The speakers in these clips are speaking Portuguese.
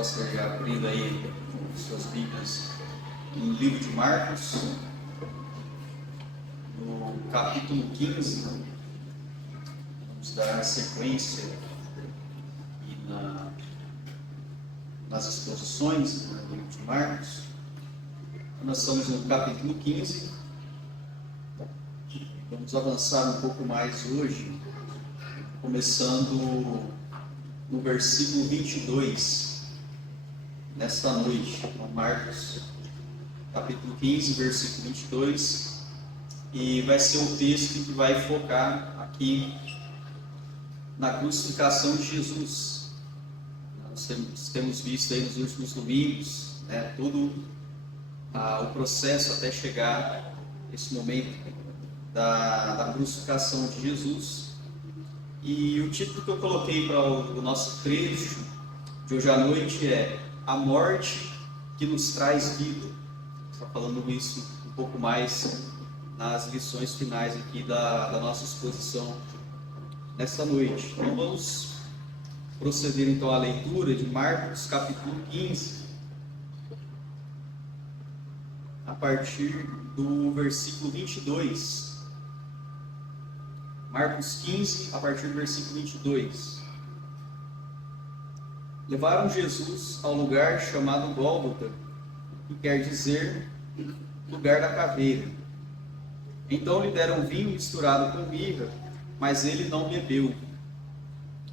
possam ir abrindo aí suas Bíblias no livro de Marcos, no capítulo 15, vamos dar sequência e nas exposições do livro de Marcos. Nós estamos no capítulo 15, vamos avançar um pouco mais hoje, começando no versículo 22, nesta noite, Marcos, capítulo 15, versículo 22, e vai ser o texto que vai focar aqui na crucificação de Jesus. Nós temos visto aí nos últimos domingos, todo o processo até chegar esse momento da crucificação de Jesus. E o título que eu coloquei para o nosso trecho de hoje à noite é A Morte que nos traz vida. Estou falando isso um pouco mais nas lições finais aqui da nossa exposição nessa noite. Então vamos proceder então à leitura de Marcos capítulo 15, a partir do versículo 22. Marcos 15, a partir do versículo 22. Levaram Jesus ao lugar chamado Gólgota, que quer dizer lugar da caveira. Então lhe deram vinho misturado com mirra, mas ele não bebeu.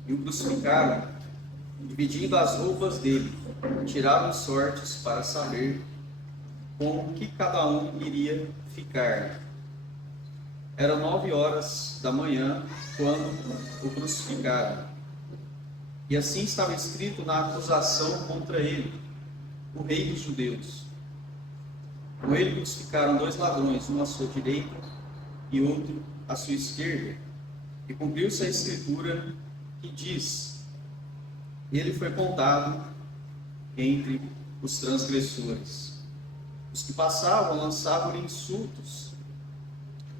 E o crucificaram, dividindo as roupas dele. Tiraram sortes para saber com que cada um iria ficar. Eram 9 horas da manhã quando o crucificaram. E assim estava escrito na acusação contra ele, o rei dos judeus. Com ele crucificaram 2 ladrões, um à sua direita e outro à sua esquerda. E cumpriu-se a escritura que diz: ele foi contado entre os transgressores. Os que passavam lançavam-lhe insultos,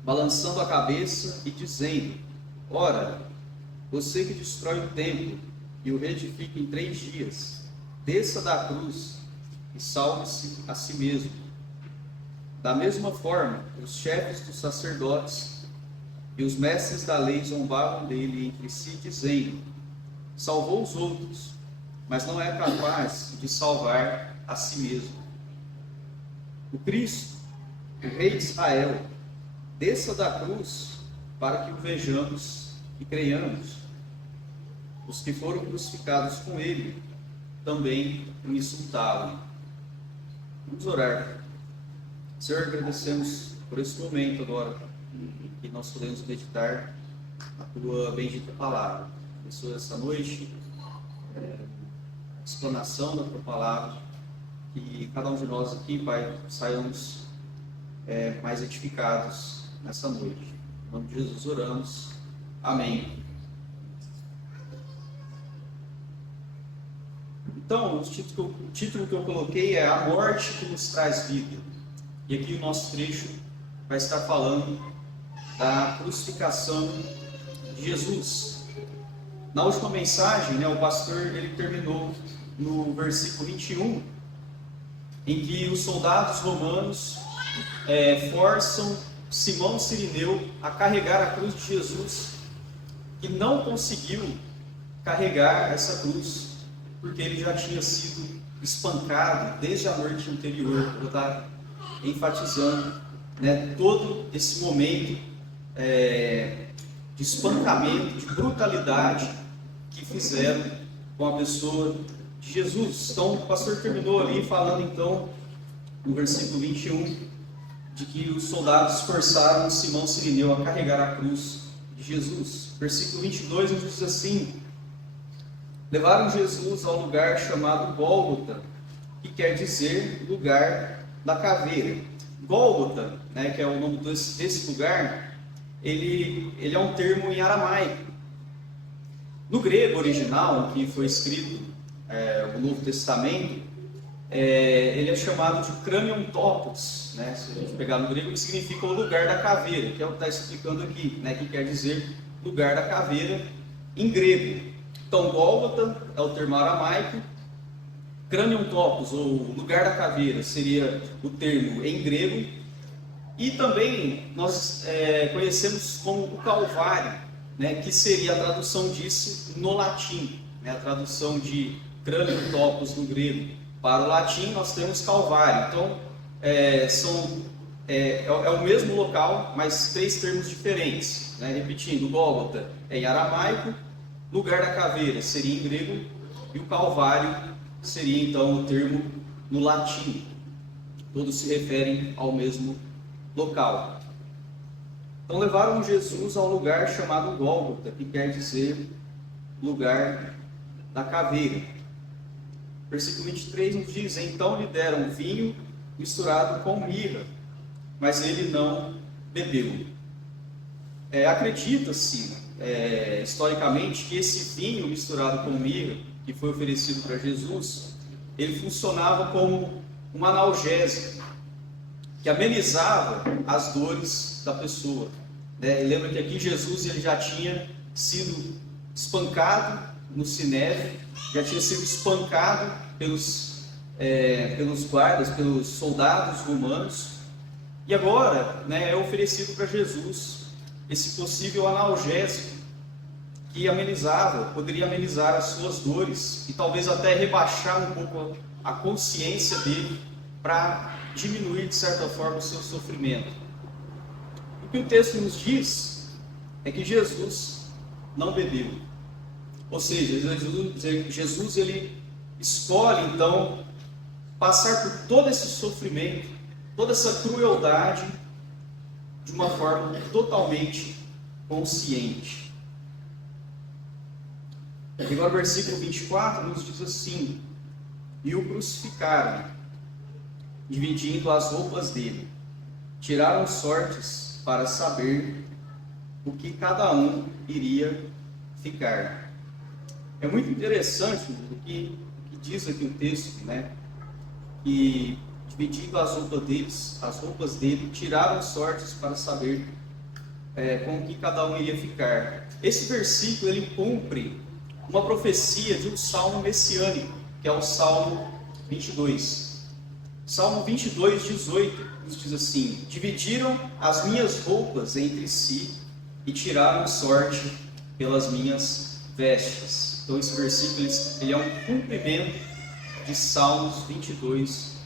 balançando a cabeça e dizendo: ora, você que destrói o templo e o reedifica em 3 dias, desça da cruz e salve-se a si mesmo. Da mesma forma, os chefes dos sacerdotes e os mestres da lei zombavam dele entre si, dizendo: salvou os outros, mas não é capaz de salvar a si mesmo. O Cristo, o Rei de Israel, desça da cruz para que o vejamos e creiamos. Os que foram crucificados com ele também o insultavam. Vamos orar. Senhor, agradecemos por esse momento agora que nós podemos meditar a tua bendita palavra. Abençoa essa noite, a explanação da tua palavra, que cada um de nós aqui, Pai, saiamos mais edificados nessa noite. Em nome de Jesus oramos. Amém. Então, o título que eu coloquei é A Morte que nos traz vida. E aqui o nosso trecho vai estar falando da crucificação de Jesus. Na última mensagem, o pastor ele terminou no versículo 21, em que os soldados romanos forçam Simão Cirineu a carregar a cruz de Jesus, e não conseguiu carregar essa cruz, porque ele já tinha sido espancado desde a noite anterior. Eu vou estar enfatizando todo esse momento de espancamento, de brutalidade que fizeram com a pessoa de Jesus. Então o pastor terminou ali falando então no versículo 21 de que os soldados forçaram Simão Cirineu a carregar a cruz de Jesus. Versículo 22 nos diz assim: levaram Jesus ao lugar chamado Gólgota, que quer dizer lugar da caveira. Gólgota, que é o nome desse lugar, ele é um termo em aramaico. No grego original, que foi escrito o Novo Testamento, ele é chamado de cranion topos, Se a gente pegar no grego, ele significa o lugar da caveira, que é o que está explicando aqui, que quer dizer lugar da caveira em grego. Então, Gólgota é o termo aramaico, crânion topos, ou lugar da caveira, seria o termo em grego. E também nós conhecemos como o Calvário, né, que seria a tradução disso no latim, né, a tradução de crânio topos no grego. Para o latim nós temos Calvário. Então é o mesmo local, mas três termos diferentes, né? Repetindo, Gólgota é em aramaico, lugar da caveira seria em grego, e o Calvário seria então o termo no latim. Todos se referem ao mesmo local. Então levaram Jesus ao lugar chamado Gólgota, que quer dizer lugar da caveira. Versículo 23 nos diz: então lhe deram vinho misturado com mirra, mas ele não bebeu. Acredita-se, historicamente, que esse vinho misturado com mirra, que foi oferecido para Jesus, ele funcionava como um analgésico, que amenizava as dores da pessoa. Lembra que aqui Jesus ele já tinha sido espancado no Sinédrio, já tinha sido espancado pelos guardas, pelos soldados romanos, e agora é oferecido para Jesus esse possível analgésico que poderia amenizar as suas dores e talvez até rebaixar um pouco a consciência dele para diminuir de certa forma o seu sofrimento. O que o texto nos diz é que Jesus não bebeu. Ou seja, Jesus ele escolhe então passar por todo esse sofrimento, toda essa crueldade de uma forma totalmente consciente. E agora o versículo 24 nos diz assim: e o crucificaram, dividindo as roupas dele, tiraram sortes para saber o que cada um iria ficar. É muito interessante o que diz aqui o texto, que dividindo as roupas dele, tiraram sortes para saber com que cada um iria ficar. Esse versículo ele cumpre uma profecia de um salmo messiânico, que é o Salmo 22. Salmo 22, 18, nos diz assim: dividiram as minhas roupas entre si e tiraram sorte pelas minhas vestes. Então esse versículo ele é um cumprimento de Salmos 22,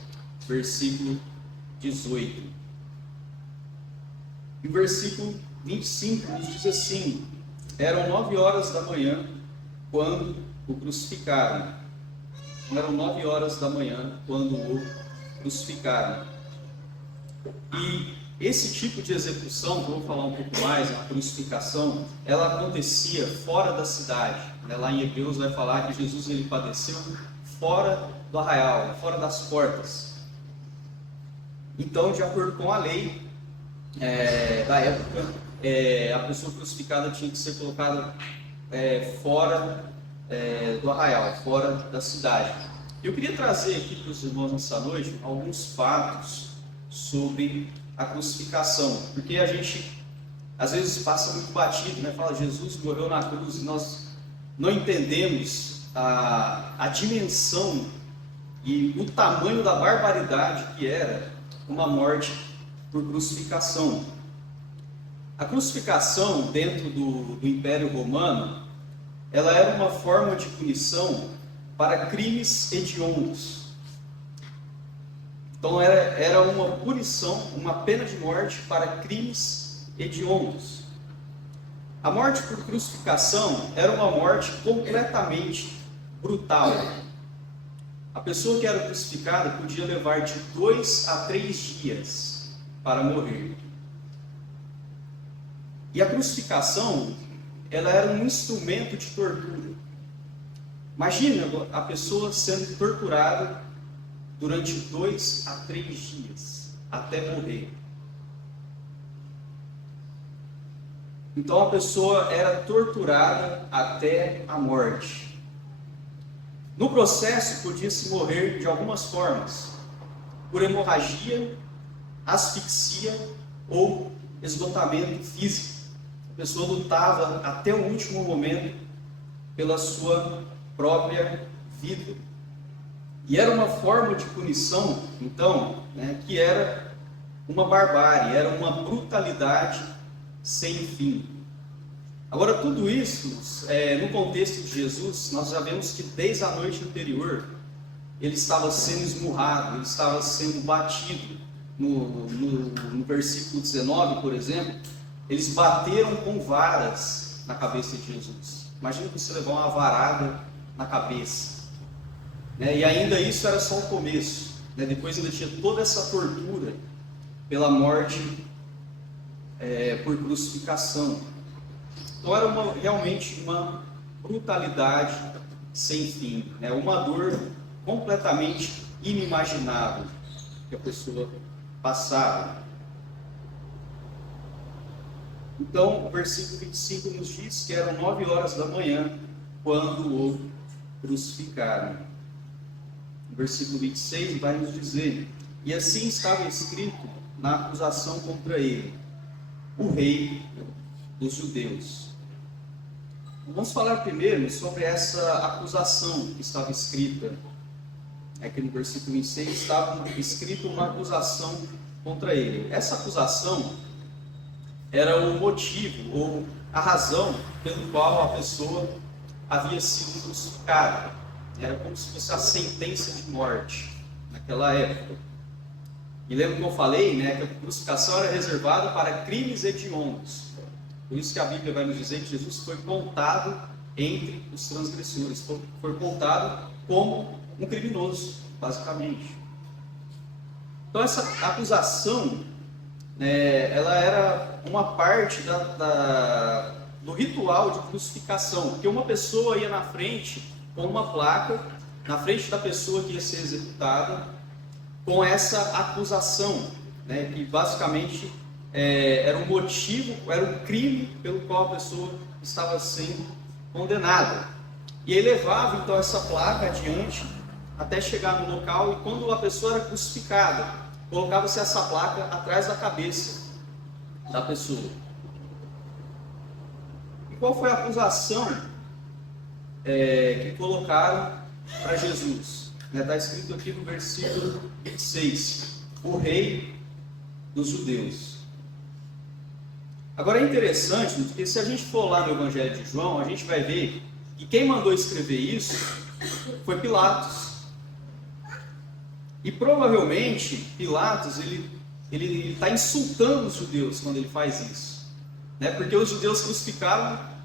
versículo 18. E o versículo 25 nos diz assim: eram 9 horas da manhã quando o crucificaram. Eram 9 horas da manhã quando o crucificaram. E esse tipo de execução, que eu vou falar um pouco mais, a crucificação, ela acontecia fora da cidade. Lá em Hebreus vai falar que Jesus ele padeceu fora do arraial, fora das portas. Então, de acordo com a lei da época, a pessoa crucificada tinha que ser colocada fora do arraial, fora da cidade. Eu queria trazer aqui para os irmãos nessa noite alguns fatos sobre a crucificação, porque a gente às vezes passa muito batido, fala Jesus morreu na cruz e nós não entendemos a dimensão e o tamanho da barbaridade que era uma morte por crucificação. A crucificação dentro do Império Romano, ela era uma forma de punição para crimes hediondos. Então era uma punição, uma pena de morte para crimes hediondos. A morte por crucificação era uma morte completamente brutal. A pessoa que era crucificada podia levar de 2 a 3 dias para morrer. E a crucificação, ela era um instrumento de tortura. Imagina a pessoa sendo torturada durante 2 a 3 dias, até morrer. Então a pessoa era torturada até a morte. No processo podia-se morrer de algumas formas: por hemorragia, asfixia ou esgotamento físico. A pessoa lutava até o último momento pela sua própria vida. E era uma forma de punição, então, que era uma barbárie, era uma brutalidade sem fim. Agora, tudo isso, no contexto de Jesus, nós já vemos que desde a noite anterior, ele estava sendo esmurrado, ele estava sendo batido. No versículo 19, por exemplo, eles bateram com varas na cabeça de Jesus. Imagina você levar uma varada na cabeça. E ainda isso era só o começo. Depois ainda tinha toda essa tortura pela morte por crucificação. Então era realmente uma brutalidade sem fim, uma dor completamente inimaginável que a pessoa passava. Então, o versículo 25 nos diz que eram 9 horas da manhã quando o crucificaram. O versículo 26 vai nos dizer: e assim estava escrito na acusação contra ele, o rei dos judeus. Vamos falar primeiro sobre essa acusação que estava escrita. Aqui no versículo 26 estava escrito uma acusação contra ele. Essa acusação era o motivo ou a razão pelo qual a pessoa havia sido crucificada. Era como se fosse a sentença de morte naquela época. E lembra que eu falei, que a crucificação era reservada para crimes hediondos. Por isso que a Bíblia vai nos dizer que Jesus foi contado entre os transgressores, foi contado como um criminoso, basicamente. Então essa acusação, ela era uma parte do ritual de crucificação, porque uma pessoa ia na frente com uma placa, na frente da pessoa que ia ser executada, com essa acusação, que basicamente era um motivo, era um crime pelo qual a pessoa estava sendo condenada. E ele levava então essa placa adiante até chegar no local, e quando a pessoa era crucificada, colocava-se essa placa atrás da cabeça da pessoa. E qual foi a acusação que colocaram para Jesus? Está escrito aqui no versículo 26, o rei dos judeus. Agora é interessante, porque se a gente for lá no Evangelho de João, a gente vai ver que quem mandou escrever isso foi Pilatos. E provavelmente Pilatos ele está insultando os judeus quando ele faz isso, porque os judeus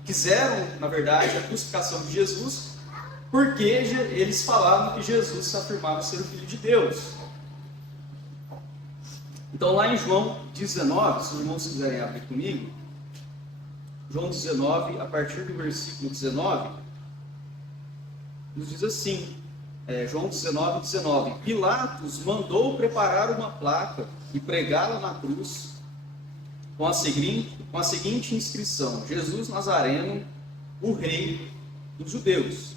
quiseram, na verdade, a crucificação de Jesus, porque eles falavam que Jesus se afirmava ser o Filho de Deus. Então lá em João 19, se os irmãos quiserem abrir comigo, João 19, a partir do versículo 19, nos diz assim, João 19, 19: Pilatos mandou preparar uma placa e pregá-la na cruz com a seguinte inscrição: Jesus Nazareno, o rei dos judeus.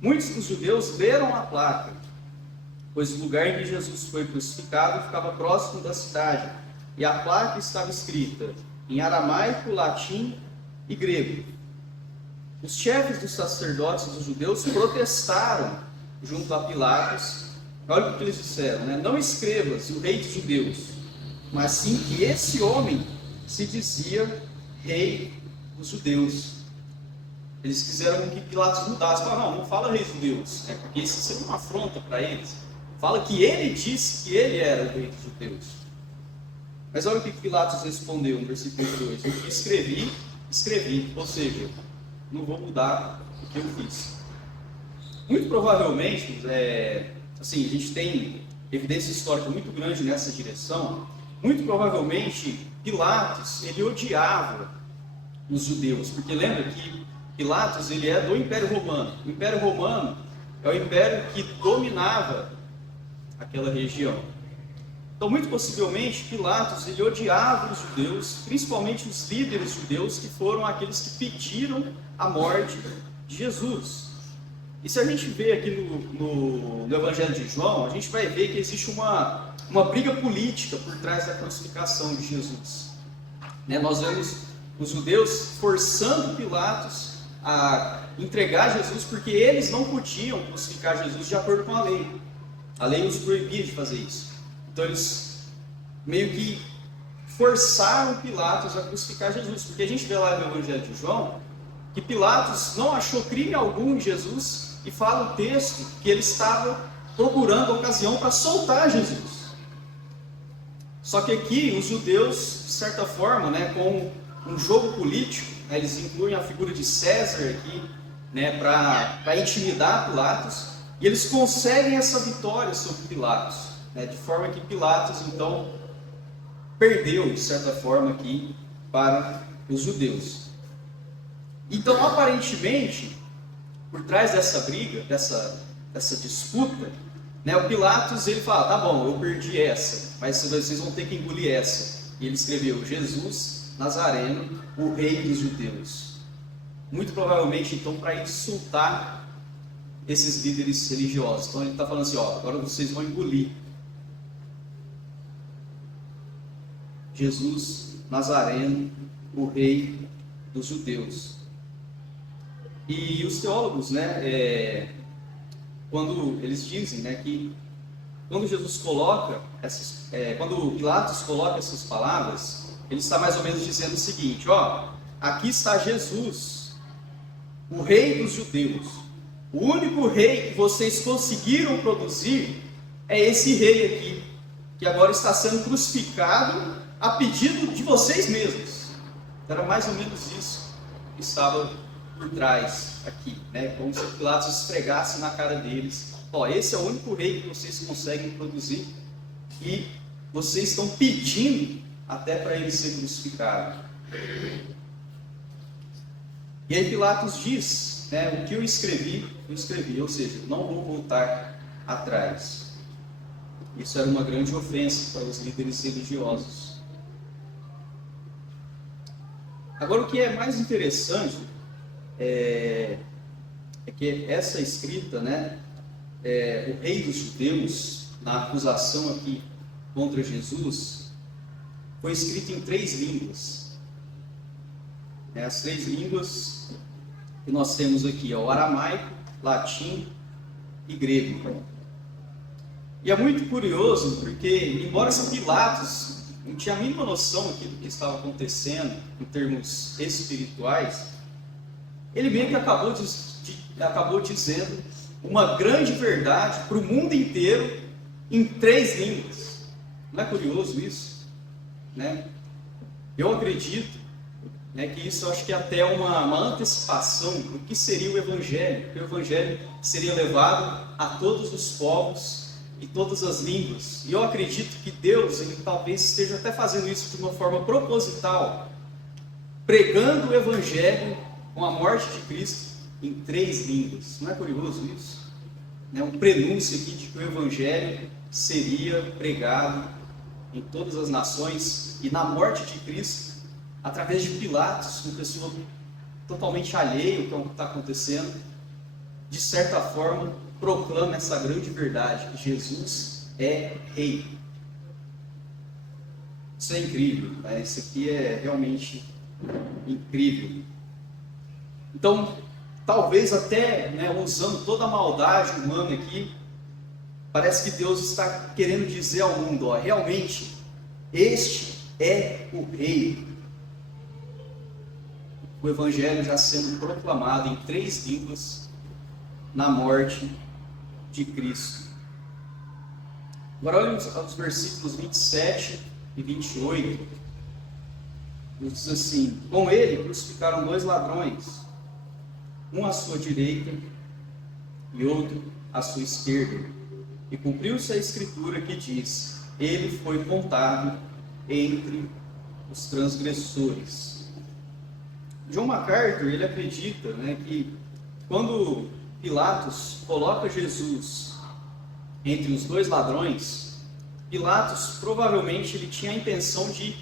Muitos dos judeus leram a placa, pois o lugar em que Jesus foi crucificado ficava próximo da cidade, e a placa estava escrita em aramaico, latim e grego. Os chefes dos sacerdotes dos judeus protestaram junto a Pilatos. Olha o que eles disseram, não escrevas o rei dos judeus, mas sim que esse homem se dizia rei dos judeus. Eles quiseram que Pilatos mudasse. Falaram, não fala rei dos judeus, porque isso seria uma afronta para eles. Fala que ele disse que ele era o rei dos judeus. Mas olha o que Pilatos respondeu no versículo 2: o que escrevi, ou seja, não vou mudar o que eu fiz. Muito provavelmente, a gente tem evidência histórica muito grande nessa direção. Muito provavelmente Pilatos, ele odiava os judeus, porque lembra que Pilatos, ele é do Império Romano. O Império Romano é o império que dominava aquela região. Então, muito possivelmente, Pilatos, ele odiava os judeus, principalmente os líderes judeus, que foram aqueles que pediram a morte de Jesus. E se a gente vê aqui no Evangelho de João, a gente vai ver que existe uma briga política por trás da crucificação de Jesus. Nós vemos os judeus forçando Pilatos a entregar Jesus, porque eles não podiam crucificar Jesus de acordo com a lei. A lei os proibia de fazer isso. Então eles meio que forçaram Pilatos a crucificar Jesus, porque a gente vê lá no Evangelho de João que Pilatos não achou crime algum em Jesus, e fala o texto que ele estava procurando a ocasião para soltar Jesus. Só que aqui os judeus, de certa forma, com um jogo político, eles incluem a figura de César aqui, para intimidar Pilatos, e eles conseguem essa vitória sobre Pilatos, de forma que Pilatos então perdeu, de certa forma, aqui para os judeus. Então, aparentemente, por trás dessa briga, dessa disputa, o Pilatos ele fala: tá bom, eu perdi essa, mas vocês vão ter que engolir essa. E ele escreveu: Jesus Nazareno, o rei dos judeus. Muito provavelmente, então, para insultar esses líderes religiosos. Então ele está falando assim: agora vocês vão engolir Jesus Nazareno, o rei dos judeus. E os teólogos, quando eles dizem, que quando Jesus coloca quando Pilatos coloca essas palavras, ele está mais ou menos dizendo o seguinte: aqui está Jesus, o rei dos judeus. O único rei que vocês conseguiram produzir é esse rei aqui, que agora está sendo crucificado a pedido de vocês mesmos. Era mais ou menos isso que estava por trás aqui, como se Pilatos esfregasse na cara deles: esse é o único rei que vocês conseguem produzir, e vocês estão pedindo até para ele ser crucificado. E aí Pilatos diz, o que eu escrevi, ou seja, não vou voltar atrás. Isso era uma grande ofensa para os líderes religiosos. Agora, o que é mais interessante é que essa escrita, o rei dos judeus, na acusação aqui contra Jesus, foi escrita em 3 línguas. As 3 línguas que nós temos aqui: o aramaico, latim e grego. E é muito curioso, porque embora Pilatos não tinha a mínima noção aqui do que estava acontecendo em termos espirituais, ele meio que acabou dizendo uma grande verdade para o mundo inteiro em 3 línguas. Não é curioso isso? Eu acredito que isso, acho que é até uma antecipação do que seria o Evangelho, que o Evangelho seria levado a todos os povos e todas as línguas. E eu acredito que Deus, ele talvez esteja até fazendo isso de uma forma proposital, pregando o Evangelho com a morte de Cristo em 3 línguas. Não é curioso isso? Um prenúncio aqui de que o Evangelho seria pregado em todas as nações, e na morte de Cristo, através de Pilatos, uma pessoa totalmente alheia ao que está acontecendo, de certa forma proclama essa grande verdade, que Jesus é rei. Isso é incrível, isso aqui é realmente incrível. Então, talvez até, usando toda a maldade humana aqui, parece que Deus está querendo dizer ao mundo: realmente, este é o rei. O Evangelho já sendo proclamado em 3 línguas na morte de Cristo. Agora olhem os versículos 27 e 28. Diz assim: com ele crucificaram 2 ladrões, um à sua direita e outro à sua esquerda. E cumpriu-se a escritura que diz: ele foi contado entre os transgressores. John MacArthur, ele acredita que quando Pilatos coloca Jesus entre os 2 ladrões, Pilatos provavelmente ele tinha a intenção de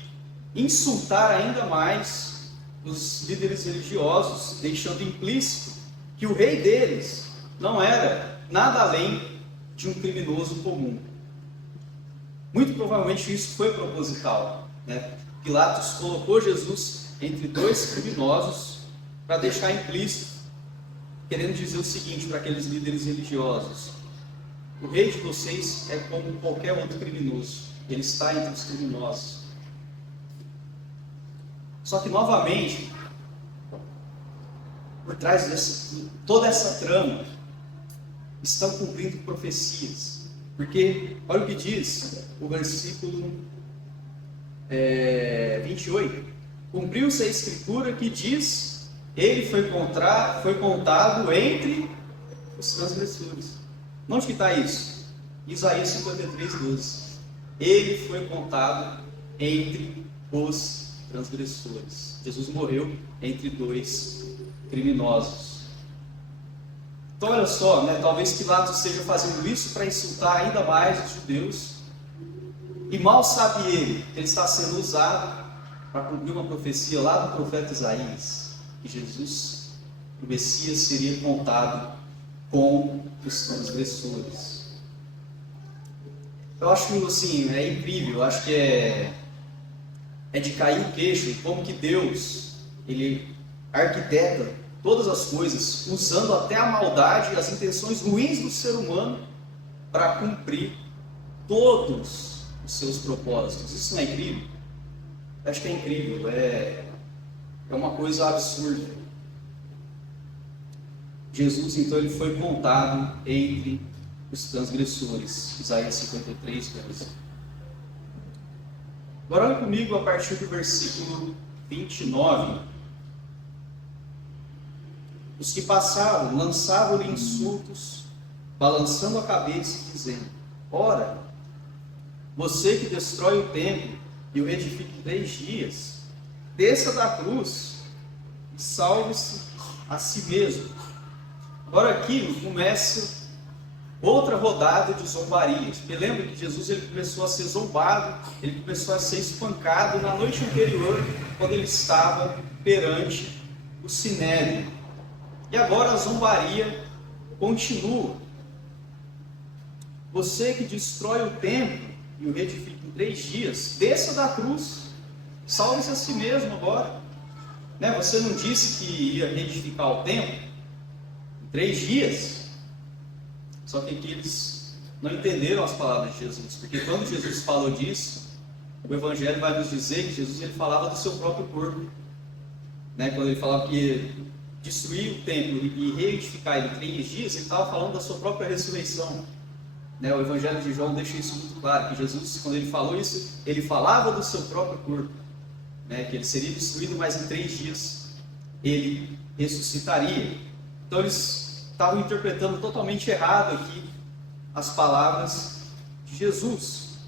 insultar ainda mais os líderes religiosos, deixando implícito que o rei deles não era nada além de um criminoso comum. Muito provavelmente isso foi proposital, Pilatos colocou Jesus entre 2 criminosos para deixar implícito querendo dizer o seguinte para aqueles líderes religiosos: o rei de vocês é como qualquer outro criminoso, ele está entre os criminosos. Só que, novamente, por trás de toda essa trama, estão cumprindo profecias. Porque, olha o que diz o versículo 28. Cumpriu-se a escritura que diz: ele foi contado entre os transgressores. Onde que está isso? Isaías 53, 12. Ele foi contado entre os transgressores. Jesus morreu entre dois criminosos. Então olha só, talvez Pilatos esteja fazendo isso para insultar ainda mais os judeus, e mal sabe ele que ele está sendo usado para cumprir uma profecia lá do profeta Isaías, que Jesus, o Messias, seria contado com os transgressores. Eu acho assim, é incrível, eu acho que é de cair o queixo, como que Deus, ele arquiteta todas as coisas, usando até a maldade e as intenções ruins do ser humano para cumprir todos os seus propósitos. Isso não é incrível? Eu acho que é incrível, é uma coisa absurda. Jesus, então, ele foi contado entre os transgressores. Isaías 53, 12. Agora olha comigo a partir do versículo 29. Os que passavam lançavam-lhe insultos, balançando a cabeça e dizendo: ora, você que destrói o templo e o edifica em 3 dias, desça da cruz e salve-se a si mesmo. Agora aqui começa outra rodada de zombarias. Porque lembra que Jesus, ele começou a ser zombado, ele começou a ser espancado na noite anterior, quando ele estava perante o Sinédrio. E agora a zombaria continua. Você que destrói o templo e o reedifica em 3 dias, desça da cruz, salve-se a si mesmo agora. Você não disse que ia reedificar o templo em 3 dias? Só que aqui eles não entenderam as palavras de Jesus, porque quando Jesus falou disso, o Evangelho vai nos dizer que Jesus, ele falava do seu próprio corpo. Quando ele falava que ia destruir o templo e reedificar ele em 3 dias, ele estava falando da sua própria ressurreição. O Evangelho de João deixa isso muito claro, que Jesus, quando ele falou isso, ele falava do seu próprio corpo, que ele seria destruído, mas em 3 dias ele ressuscitaria. Então eles estavam interpretando totalmente errado aqui as palavras de Jesus.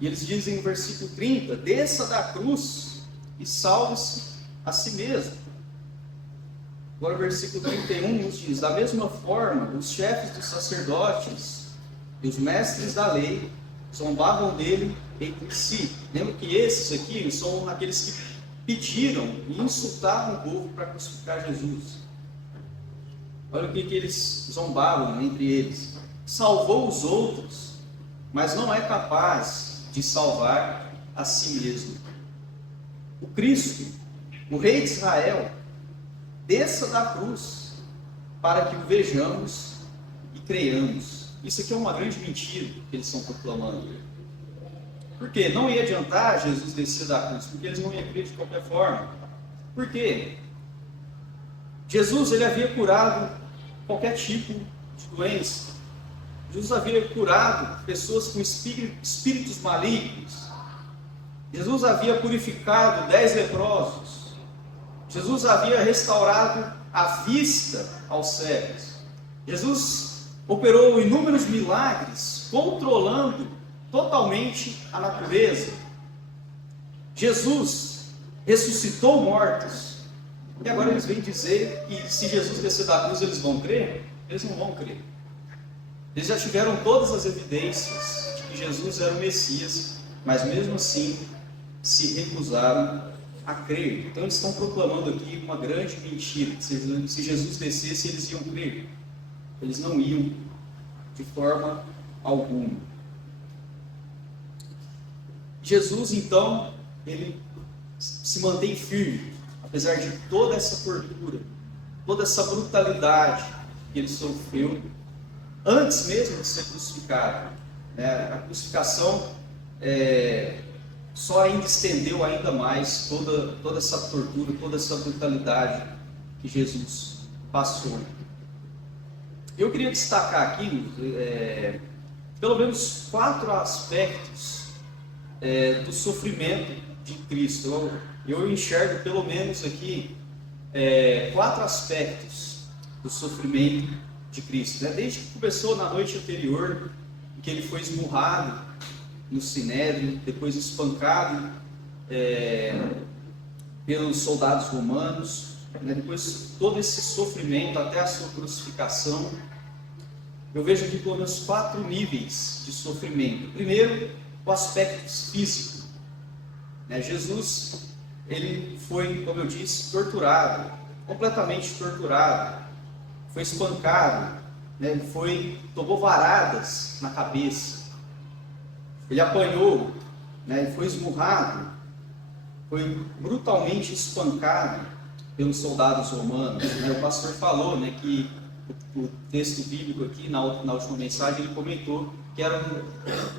E eles dizem no versículo 30: desça da cruz e salve-se a si mesmo. Agora o versículo 31 nos diz: da mesma forma, os chefes dos sacerdotes e os mestres da lei zombavam dele entre si. Lembra que esses aqui são aqueles que pediram e insultavam o povo para crucificar Jesus. Olha o que eles zombavam entre eles: salvou os outros, mas não é capaz de salvar a si mesmo. O Cristo, o Rei de Israel, desça da cruz para que o vejamos e creiamos. Isso aqui é uma grande mentira que eles estão proclamando. Por quê? Não ia adiantar Jesus descer da cruz, porque eles não iam crer de qualquer forma. Por quê? Jesus, ele havia curado qualquer tipo de doença. Jesus havia curado pessoas com espíritos malignos. Jesus havia purificado 10 leprosos. Jesus havia restaurado a vista aos cegos. Jesus operou inúmeros milagres, controlando totalmente a natureza. Jesus ressuscitou mortos. E agora eles vêm dizer que se Jesus descer da cruz, eles vão crer? Eles não vão crer. Eles já tiveram todas as evidências de que Jesus era o Messias, mas mesmo assim se recusaram a crer. Então eles estão proclamando aqui uma grande mentira: que se Jesus descesse, eles iam crer. Eles não iam de forma alguma. Jesus, então, ele se mantém firme, apesar de toda essa tortura, toda essa brutalidade que ele sofreu antes mesmo de ser crucificado. A crucificação só ainda estendeu ainda mais toda essa tortura, toda essa brutalidade que Jesus passou. Eu queria destacar aqui pelo menos 4 aspectos do sofrimento de Cristo. Eu enxergo pelo menos aqui 4 aspectos do sofrimento de Cristo. Desde que começou na noite anterior, que ele foi esmurrado no sinédrio, depois espancado pelos soldados romanos, depois todo esse sofrimento até a sua crucificação. Eu vejo aqui pelo menos 4 níveis de sofrimento. Primeiro, o aspecto físico. Jesus, ele foi, como eu disse, torturado, completamente torturado, foi espancado, tomou varadas na cabeça, ele apanhou, foi esmurrado, foi brutalmente espancado pelos soldados romanos. O pastor falou que o texto bíblico aqui, na última mensagem, ele comentou que era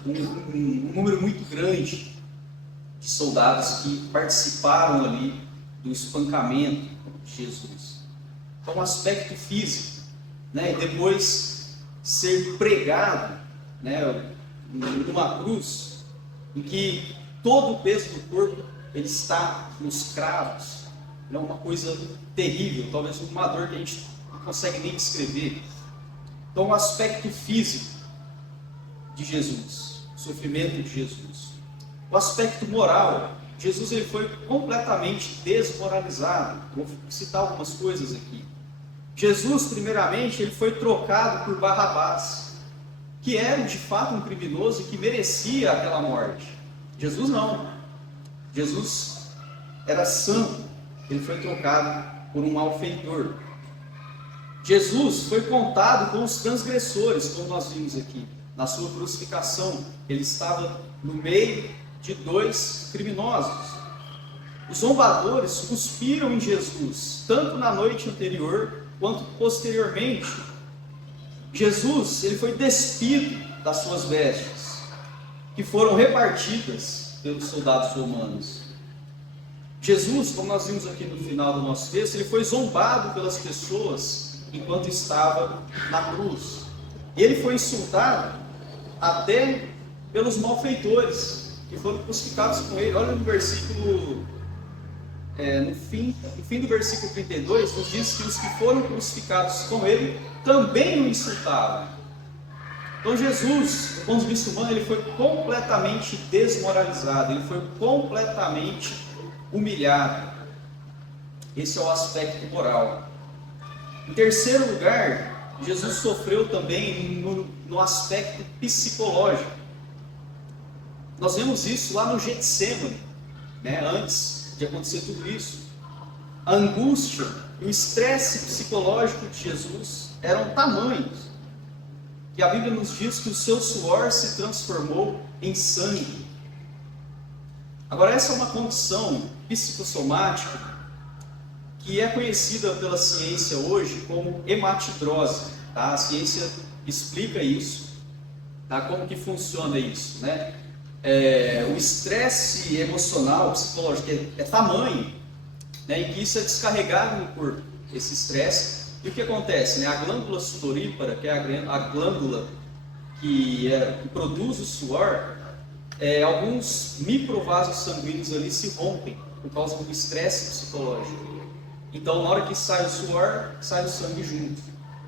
um número muito grande de soldados que participaram ali do espancamento de Jesus. Então, um aspecto físico, e depois ser pregado, numa cruz, em que todo o peso do corpo ele está nos cravos. É uma coisa terrível, talvez uma dor que a gente não consegue nem descrever. Então, o aspecto físico de Jesus, o sofrimento de Jesus. O aspecto moral, Jesus ele foi completamente desmoralizado. Vou citar algumas coisas aqui. Jesus, primeiramente, ele foi trocado por Barrabás, que era de fato um criminoso e que merecia aquela morte. Jesus não. Jesus era santo, ele foi trocado por um malfeitor. Jesus foi contado com os transgressores, como nós vimos aqui, na sua crucificação. Ele estava no meio de 2 criminosos. Os zombadores cuspiram em Jesus, tanto na noite anterior, quanto posteriormente. Jesus ele foi despido das suas vestes, que foram repartidas pelos soldados romanos. Jesus, como nós vimos aqui no final do nosso texto, ele foi zombado pelas pessoas enquanto estava na cruz. E ele foi insultado até pelos malfeitores que foram crucificados com ele. Olha no versículo, no fim do versículo 32, nos diz que os que foram crucificados com ele também o insultavam. Então Jesus, do ponto de vista humano, ele foi completamente desmoralizado, ele foi completamente humilhado. Esse é o aspecto moral. Em terceiro lugar, Jesus sofreu também no aspecto psicológico. Nós vemos isso lá no Getsêmani, antes de acontecer tudo isso. A angústia e o estresse psicológico de Jesus eram tamanhos que a Bíblia nos diz que o seu suor se transformou em sangue. Agora, essa é uma condição psicossomática que é conhecida pela ciência hoje como hematidrose. A ciência explica isso, como que funciona isso, o estresse emocional, psicológico é tamanho, em que isso é descarregado no corpo, esse estresse. E o que acontece? A glândula sudorípara, que é a glândula que produz o suor, alguns microvasos sanguíneos ali se rompem por causa do estresse psicológico. Então, na hora que sai o suor, sai o sangue junto.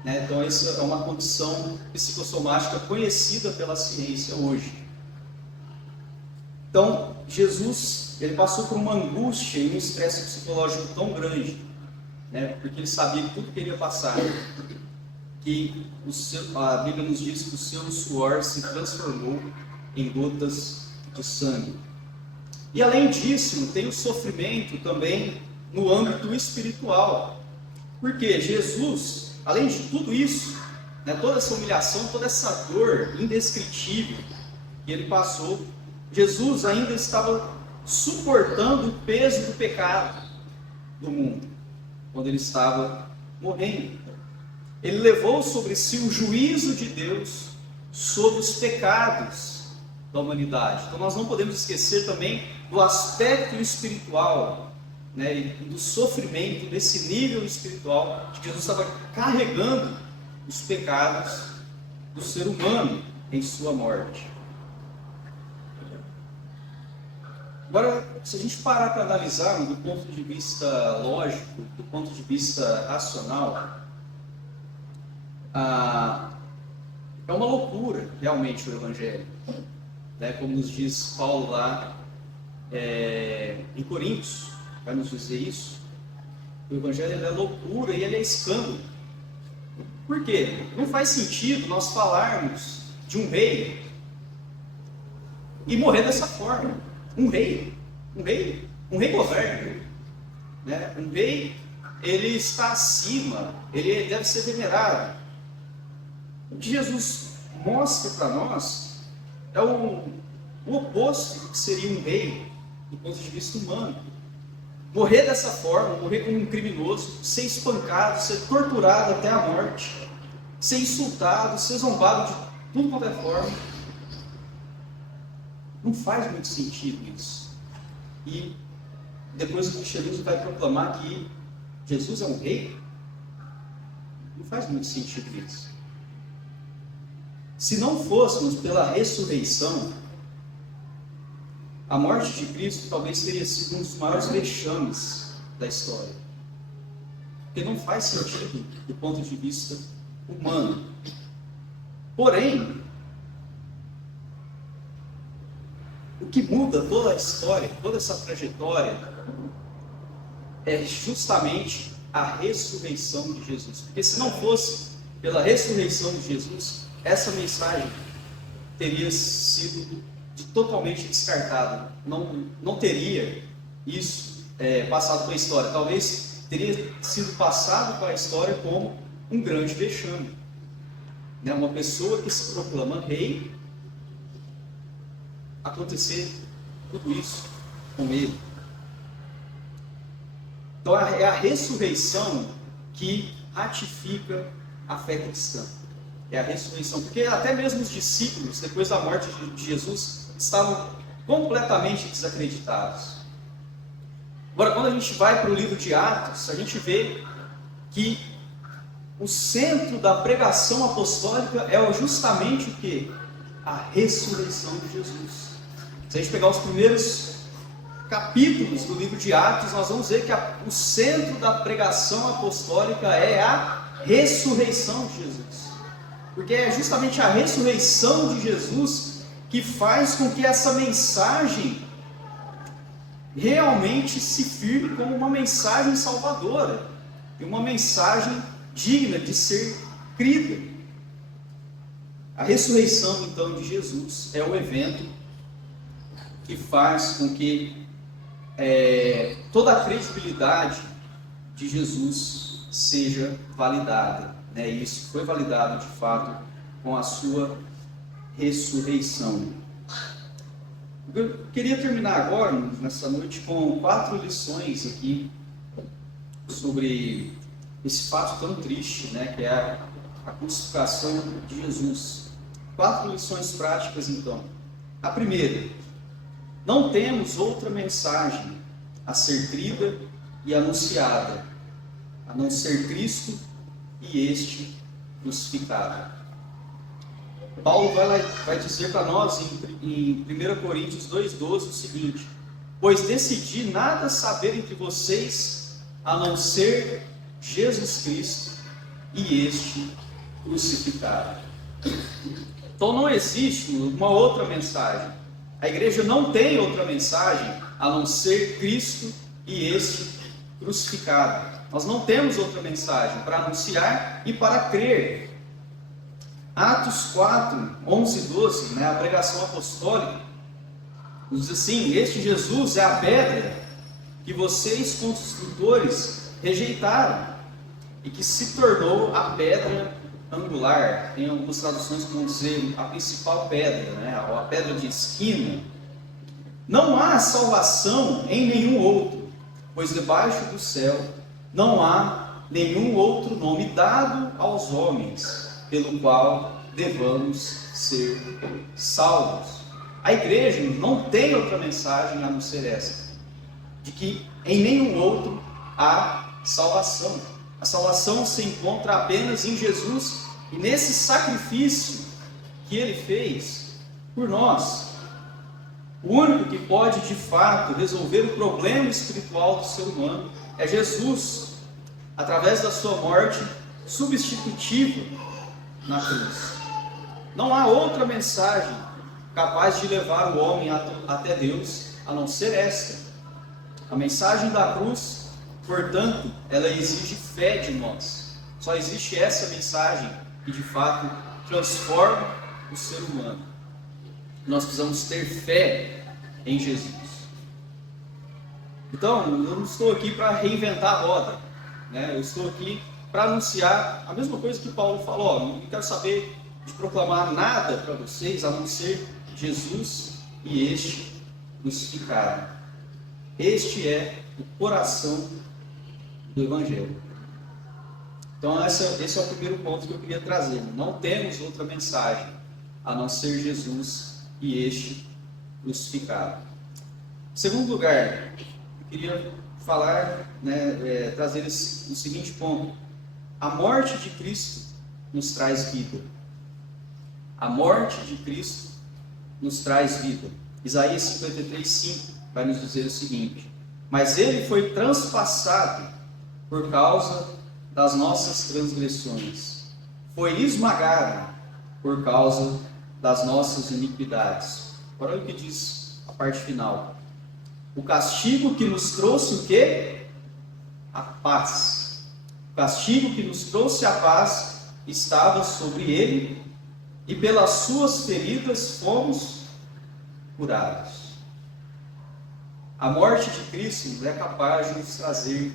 Então, essa é uma condição psicossomática conhecida pela ciência hoje. Então, Jesus ele passou por uma angústia e um estresse psicológico tão grande, porque ele sabia que tudo que ele ia passar, que a Bíblia nos diz que o seu suor se transformou em gotas de sangue. E além disso, tem o sofrimento também no âmbito espiritual, porque Jesus, além de tudo isso, toda essa humilhação, toda essa dor indescritível que ele passou, Jesus ainda estava suportando o peso do pecado do mundo, quando ele estava morrendo. Ele levou sobre si o juízo de Deus sobre os pecados da humanidade. Então nós não podemos esquecer também do aspecto espiritual, né, e do sofrimento, desse nível espiritual, de que Jesus estava carregando os pecados do ser humano em sua morte. Agora, se a gente parar para analisar do ponto de vista lógico, do ponto de vista racional, é uma loucura realmente o Evangelho, né? Como nos diz Paulo lá em Coríntios, vai nos dizer isso. O Evangelho é loucura e ele é escândalo. Por quê? Não faz sentido nós falarmos de um rei e morrer dessa forma. Um rei governa, né? Um rei, ele está acima, ele deve ser venerado. O que Jesus mostra para nós é o oposto do que seria um rei do ponto de vista humano. Morrer dessa forma, morrer como um criminoso, ser espancado, ser torturado até a morte, ser insultado, ser zombado de tudo quanto é forma. Não faz muito sentido isso. E depois o cristianismo vai proclamar que Jesus é um rei? Não faz muito sentido isso. Se não fôssemos pela ressurreição, a morte de Cristo talvez teria sido um dos maiores vexames da história. Porque não faz sentido do ponto de vista humano. Porém, o que muda toda a história, toda essa trajetória, é justamente a ressurreição de Jesus. Porque se não fosse pela ressurreição de Jesus, essa mensagem teria sido totalmente descartada. Não teria isso passado para a história. Talvez teria sido passado para a história como um grande vexame, né? Uma pessoa que se proclama rei, acontecer tudo isso com ele. Então é a ressurreição que ratifica a fé cristã. É a ressurreição, porque até mesmo os discípulos, depois da morte de Jesus, estavam completamente desacreditados. Agora, quando a gente vai para o livro de Atos, a gente vê que o centro da pregação apostólica é justamente o quê? A ressurreição de Jesus. Se a gente pegar os primeiros capítulos do livro de Atos, nós vamos ver que o centro da pregação apostólica é a ressurreição de Jesus. Porque é justamente a ressurreição de Jesus que faz com que essa mensagem realmente se firme como uma mensagem salvadora e uma mensagem digna de ser crida. A ressurreição, então, de Jesus é o evento que faz com que toda a credibilidade de Jesus seja validada, né? Isso foi validado de fato com a sua ressurreição. Eu queria terminar agora, nessa noite, com 4 lições aqui sobre esse fato tão triste, né? Que é a crucificação de Jesus. 4 lições práticas, então. A primeira: não temos outra mensagem a ser crida e anunciada, a não ser Cristo e este crucificado. Paulo vai dizer para nós em 1 Coríntios 2,12 o seguinte: pois decidi nada saber entre vocês a não ser Jesus Cristo e este crucificado. Então não existe uma outra mensagem. A igreja não tem outra mensagem a não ser Cristo e este crucificado. Nós não temos outra mensagem para anunciar e para crer. Atos 4, 11 e 12, né, a pregação apostólica, diz assim: este Jesus é a pedra que vocês, construtores, rejeitaram e que se tornou a pedra angular. Tem algumas traduções que vão dizer a principal pedra, né, ou a pedra de esquina. Não há salvação em nenhum outro, pois debaixo do céu não há nenhum outro nome dado aos homens, pelo qual devamos ser salvos. A igreja não tem outra mensagem a não ser essa, de que em nenhum outro há salvação. A salvação se encontra apenas em Jesus e nesse sacrifício que Ele fez por nós. O único que pode de fato resolver o problema espiritual do ser humano é Jesus, através da sua morte substitutiva na cruz. Não há outra mensagem capaz de levar o homem até Deus a não ser esta. A mensagem da cruz, portanto, ela exige fé de nós. Só existe essa mensagem que de fato transforma o ser humano. Nós precisamos ter fé em Jesus. Então, eu não estou aqui para reinventar a roda, né? Eu estou aqui para anunciar a mesma coisa que Paulo falou. Não quero saber de proclamar nada para vocês a não ser Jesus e este crucificado. Este é o coração do Evangelho. Então esse é o primeiro ponto que eu queria trazer. Não temos outra mensagem a não ser Jesus e este crucificado. Em segundo lugar, eu queria falar, trazer o seguinte ponto. A morte de Cristo nos traz vida. A morte de Cristo nos traz vida. Isaías 53:5 vai nos dizer o seguinte: mas ele foi transpassado por causa das nossas transgressões, foi esmagado por causa das nossas iniquidades. Olha o que diz a parte final: o castigo que nos trouxe o quê? A paz. O castigo que nos trouxe a paz estava sobre ele, e pelas suas feridas fomos curados. A morte de Cristo é capaz de nos trazer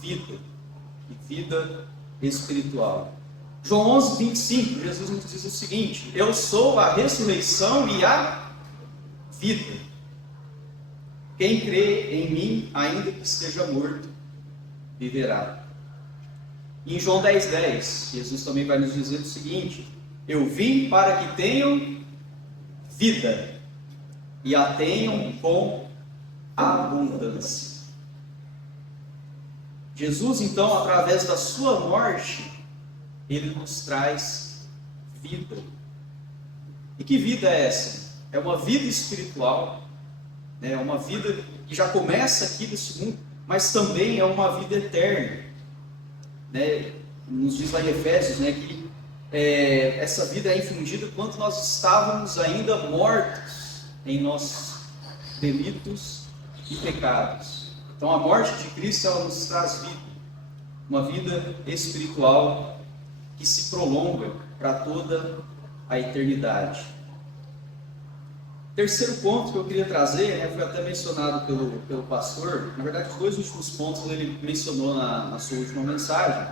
vida, e vida espiritual. João 11:25, Jesus nos diz o seguinte: eu sou a ressurreição e a vida. Quem crê em mim, ainda que esteja morto, viverá. E em João 10:10, Jesus também vai nos dizer o seguinte: eu vim para que tenham vida, e a tenham com abundância. Jesus, então, através da sua morte, ele nos traz vida. E que vida é essa? É uma vida espiritual, é uma vida que já começa aqui nesse mundo, mas também é uma vida eterna. Nos diz lá em Efésios, que essa vida é infundida quando nós estávamos ainda mortos em nossos delitos e pecados. Então a morte de Cristo, ela nos traz vida, uma vida espiritual que se prolonga para toda a eternidade. Terceiro ponto que eu queria trazer, foi até mencionado pelo pastor. Na verdade, os dois últimos pontos ele mencionou na sua última mensagem,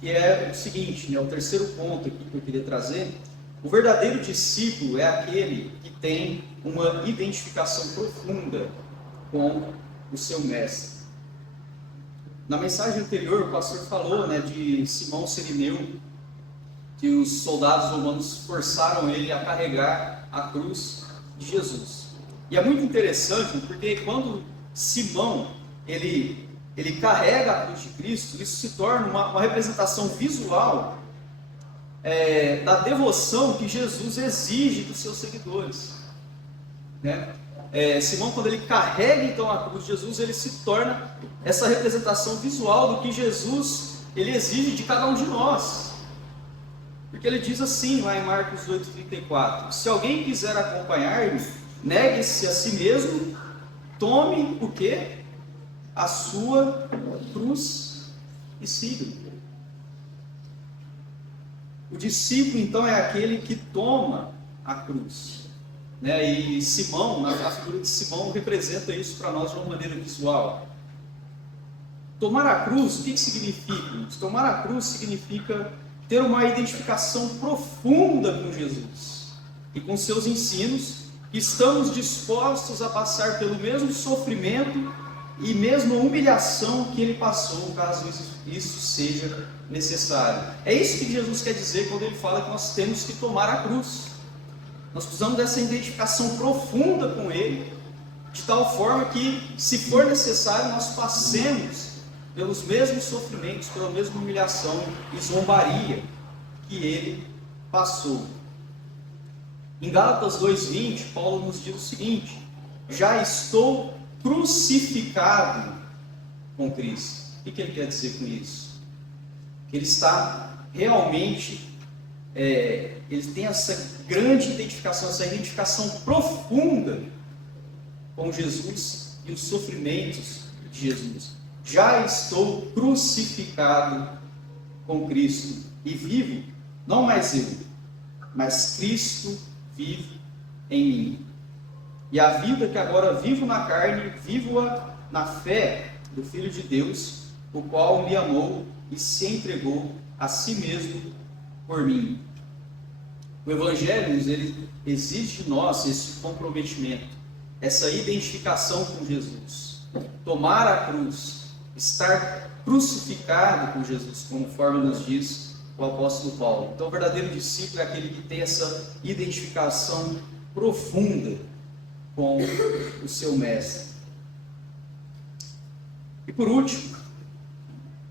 que é o seguinte, o terceiro ponto aqui que eu queria trazer: o verdadeiro discípulo é aquele que tem uma identificação profunda com o seu mestre. Na mensagem anterior, o pastor falou de Simão Cirineu, que os soldados romanos forçaram ele a carregar a cruz de Jesus. E é muito interessante, porque quando Simão ele carrega a cruz de Cristo, isso se torna uma representação visual da devoção que Jesus exige dos seus seguidores. Simão, quando ele carrega então a cruz de Jesus, ele se torna essa representação visual do que Jesus ele exige de cada um de nós. Porque ele diz assim, lá em Marcos 8:34: se alguém quiser acompanhar-me, negue-se a si mesmo, tome o quê? A sua cruz e siga-me. O discípulo então é aquele que toma a cruz. E Simão, a figura de Simão representa isso para nós de uma maneira visual. Tomar a cruz, o que significa? Tomar a cruz significa ter uma identificação profunda com Jesus e com seus ensinos. Estamos dispostos a passar pelo mesmo sofrimento e mesmo a humilhação que ele passou, caso isso seja necessário. É isso que Jesus quer dizer quando ele fala que nós temos que tomar a cruz. Nós precisamos dessa identificação profunda com ele, de tal forma que, se for necessário, nós passemos pelos mesmos sofrimentos, pela mesma humilhação e zombaria que ele passou. Em Gálatas 2:20, Paulo nos diz o seguinte: já estou crucificado com Cristo. O que ele quer dizer com isso? Que ele está realmente, ele tem essa grande identificação, essa identificação profunda com Jesus e os sofrimentos de Jesus. Já estou crucificado com Cristo e vivo, não mais eu, mas Cristo vive em mim. E a vida que agora vivo na carne, vivo-a na fé do Filho de Deus, o qual me amou e se entregou a si mesmo por mim. O Evangelho, ele exige de nós esse comprometimento, essa identificação com Jesus, tomar a cruz, estar crucificado com Jesus, conforme nos diz o apóstolo Paulo. Então, o verdadeiro discípulo é aquele que tem essa identificação profunda com o seu mestre. E por último,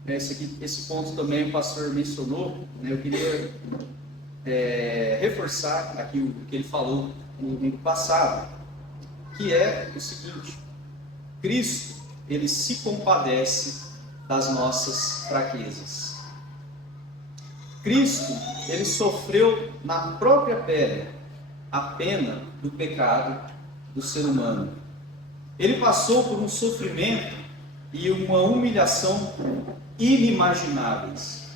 esse ponto também o pastor mencionou, eu queria reforçar aqui o que ele falou no domingo passado, que é o seguinte: Cristo, ele se compadece das nossas fraquezas. Cristo, ele sofreu na própria pele a pena do pecado do ser humano. Ele passou por um sofrimento e uma humilhação inimagináveis.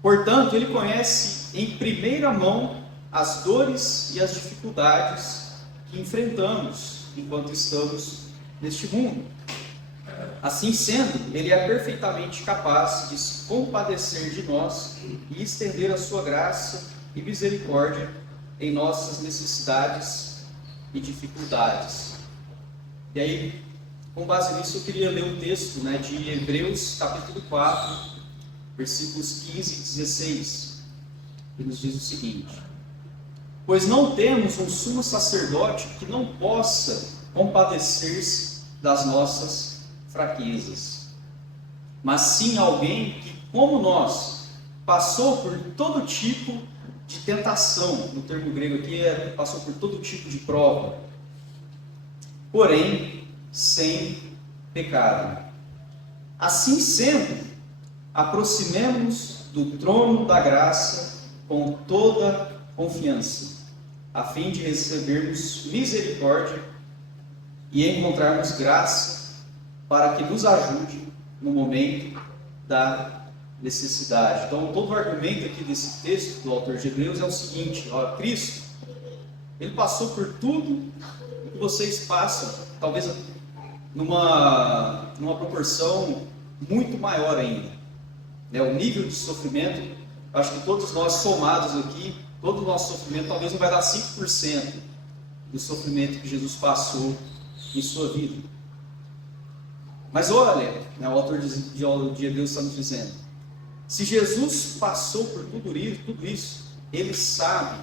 Portanto, ele conhece em primeira mão as dores e as dificuldades que enfrentamos enquanto estamos neste mundo. Assim sendo, ele é perfeitamente capaz de se compadecer de nós e estender a sua graça e misericórdia em nossas necessidades e dificuldades. E aí, com base nisso, eu queria ler um texto de Hebreus, capítulo 4, versículos 15 e 16, que nos diz o seguinte: pois não temos um sumo sacerdote que não possa compadecer-se das nossas fraquezas, mas sim alguém que, como nós, passou por todo tipo de tentação. No termo grego aqui passou por todo tipo de prova, porém sem pecado. Assim sendo, aproximemo-nos do trono da graça com toda confiança, a fim de recebermos misericórdia e encontrarmos graça para que nos ajude no momento da necessidade. Então, todo o argumento aqui desse texto do autor de Hebreus é o seguinte: Cristo, ele passou por tudo o que vocês passam, talvez numa proporção muito maior ainda. O nível de sofrimento, acho que todos nós somados aqui, todo o nosso sofrimento talvez não vai dar 5% do sofrimento que Jesus passou em sua vida. Mas olha, o autor de Hebreus está nos dizendo: se Jesus passou por tudo isso, ele sabe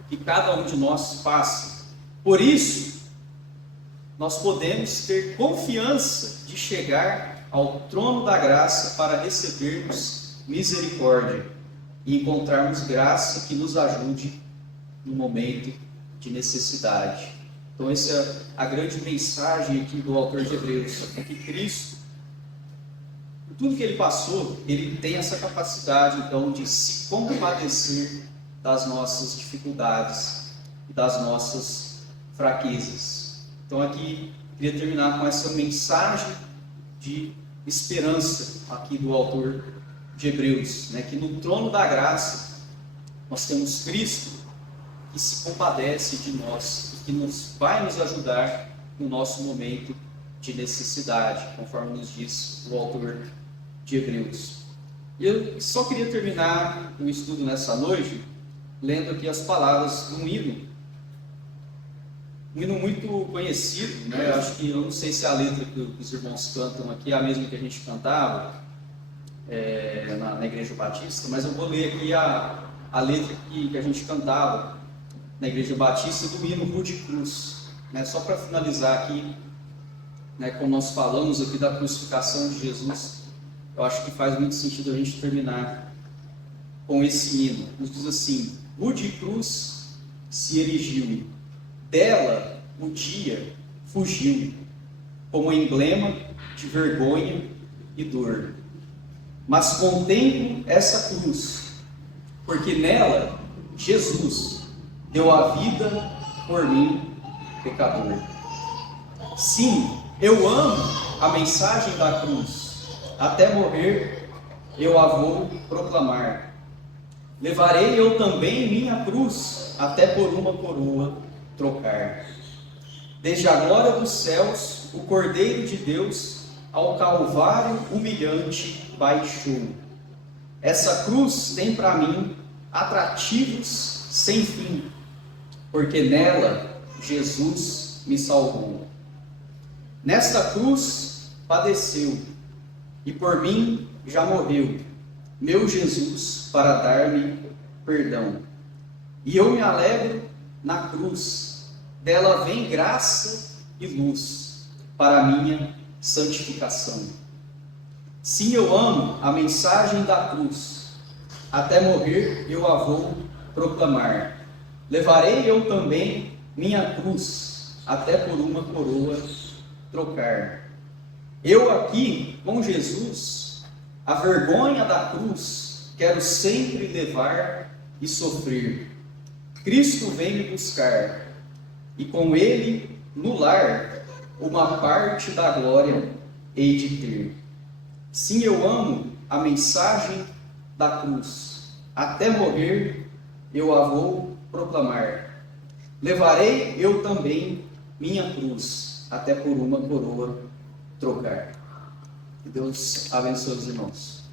o que cada um de nós passa. Por isso, nós podemos ter confiança de chegar ao trono da graça para recebermos misericórdia e encontrarmos graça que nos ajude no momento de necessidade. Então, essa é a grande mensagem aqui do autor de Hebreus: é que Cristo, por tudo que ele passou, ele tem essa capacidade então de se compadecer das nossas dificuldades e das nossas fraquezas. Então, aqui queria terminar com essa mensagem de esperança aqui do autor de Hebreus, que no trono da graça nós temos Cristo que se compadece de nós e que vai nos ajudar no nosso momento de necessidade, conforme nos diz o autor de Hebreus. E eu só queria terminar o estudo nessa noite lendo aqui as palavras de um um hino muito conhecido, né? Eu não sei se a letra que os irmãos cantam aqui é a mesma que a gente cantava na Igreja Batista, mas eu vou ler aqui a letra que a gente cantava na Igreja Batista do hino Rude Cruz, né? Só para finalizar aqui, né, como nós falamos aqui da crucificação de Jesus, eu acho que faz muito sentido a gente terminar com esse hino. Nos diz assim: rude cruz se erigiu, dela o dia fugiu, como emblema de vergonha e dor. Mas contemplo essa cruz, porque nela Jesus deu a vida por mim, pecador. Sim, eu amo a mensagem da cruz, até morrer eu a vou proclamar. Levarei eu também minha cruz, até por uma coroa trocar. Desde a glória dos céus, o Cordeiro de Deus ao Calvário humilhante baixou. Essa cruz tem para mim atrativos sem fim, porque nela Jesus me salvou. Nesta cruz padeceu, e por mim já morreu, meu Jesus, para dar-me perdão. E eu me alegro na cruz, dela vem graça e luz para a minha santificação. Sim, eu amo a mensagem da cruz, até morrer eu a vou proclamar. Levarei eu também minha cruz, até por uma coroa trocar. Eu aqui, com Jesus, a vergonha da cruz quero sempre levar e sofrer. Cristo vem me buscar, e com Ele, no lar, uma parte da glória hei de ter. Sim, eu amo a mensagem da cruz, até morrer eu a vou proclamar. Levarei eu também minha cruz, até por uma coroa trocar. Que Deus abençoe os irmãos.